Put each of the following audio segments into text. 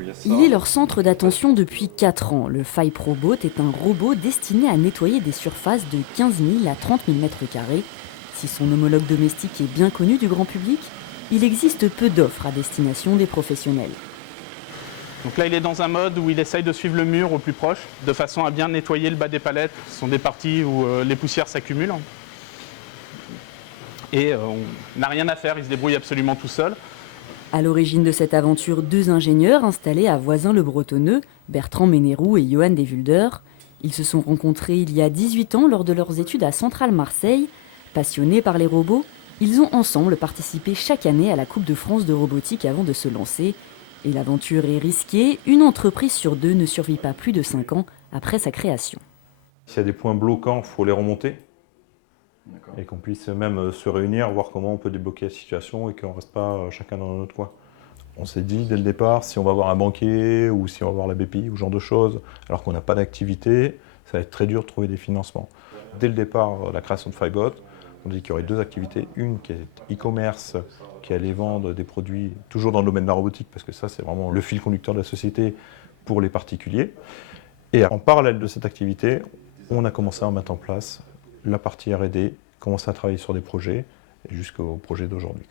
Il y a ça. Il est leur centre d'attention depuis 4 ans. Le FiProBot est un robot destiné à nettoyer des surfaces de 15 000 à 30 000 m². Si son homologue domestique est bien connu du grand public, il existe peu d'offres à destination des professionnels. Donc là, il est dans un mode où il essaye de suivre le mur au plus proche, de façon à bien nettoyer le bas des palettes. Ce sont des parties où les poussières s'accumulent. Et on n'a rien à faire, il se débrouille absolument tout seul. À l'origine de cette aventure, 2 ingénieurs installés à Voisins-le-Bretonneux, Bertrand Ménérou et Johan Deswulder. Ils se sont rencontrés il y a 18 ans lors de leurs études à Centrale Marseille. Passionnés par les robots, ils ont ensemble participé chaque année à la Coupe de France de robotique avant de se lancer. Et l'aventure est risquée, une entreprise sur 2 ne survit pas plus de 5 ans après sa création. S'il y a des points bloquants, il faut les remonter. Et qu'on puisse même se réunir, voir comment on peut débloquer la situation et qu'on ne reste pas chacun dans notre coin. On s'est dit dès le départ, si on va voir un banquier ou si on va voir la BPI ou ce genre de choses, alors qu'on n'a pas d'activité, ça va être très dur de trouver des financements. Dès le départ, la création de FiBot, on a dit qu'il y aurait 2 activités. Une qui est e-commerce, qui allait vendre des produits toujours dans le domaine de la robotique, parce que ça c'est vraiment le fil conducteur de la société pour les particuliers. Et en parallèle de cette activité, on a commencé à mettre en place la partie R&D, commencer à travailler sur des projets jusqu'au projet d'aujourd'hui.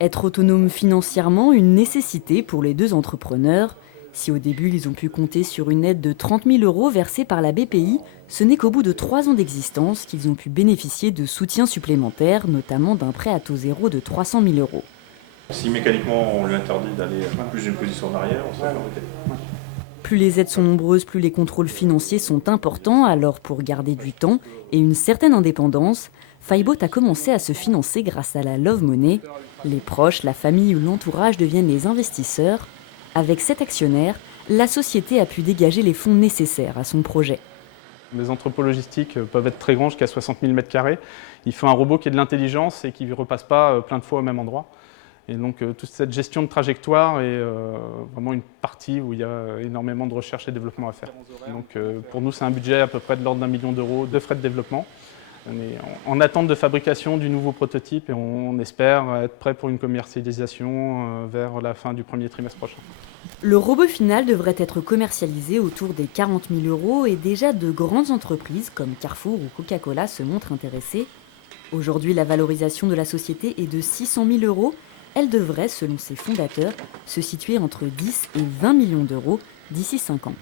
Être autonome financièrement, une nécessité pour les 2 entrepreneurs. Si au début ils ont pu compter sur une aide de 30 000 € versée par la BPI, ce n'est qu'au bout de 3 ans d'existence qu'ils ont pu bénéficier de soutiens supplémentaires, notamment d'un prêt à taux zéro de 300 000 €. Si mécaniquement on lui interdit d'aller plus d'une position en arrière, on se fait arrêter. Plus les aides sont nombreuses, plus les contrôles financiers sont importants. Alors pour garder du temps et une certaine indépendance, FiBot a commencé à se financer grâce à la Love Money. Les proches, la famille ou l'entourage deviennent les investisseurs. Avec 7 actionnaires, la société a pu dégager les fonds nécessaires à son projet. Les entrepôts logistiques peuvent être très grands, jusqu'à 60 000 m². Il faut un robot qui ait de l'intelligence et qui ne repasse pas plein de fois au même endroit. Et donc toute cette gestion de trajectoire est vraiment une partie où il y a énormément de recherche et développement à faire. Donc pour nous, c'est un budget à peu près de l'ordre d'1 million d'euros de frais de développement. On est en attente de fabrication du nouveau prototype et on espère être prêt pour une commercialisation vers la fin du premier trimestre prochain. Le robot final devrait être commercialisé autour des 40 000 € et déjà de grandes entreprises comme Carrefour ou Coca-Cola se montrent intéressées. Aujourd'hui, la valorisation de la société est de 600 000 €. Elle devrait, selon ses fondateurs, se situer entre 10 et 20 millions d'euros d'ici 5 ans.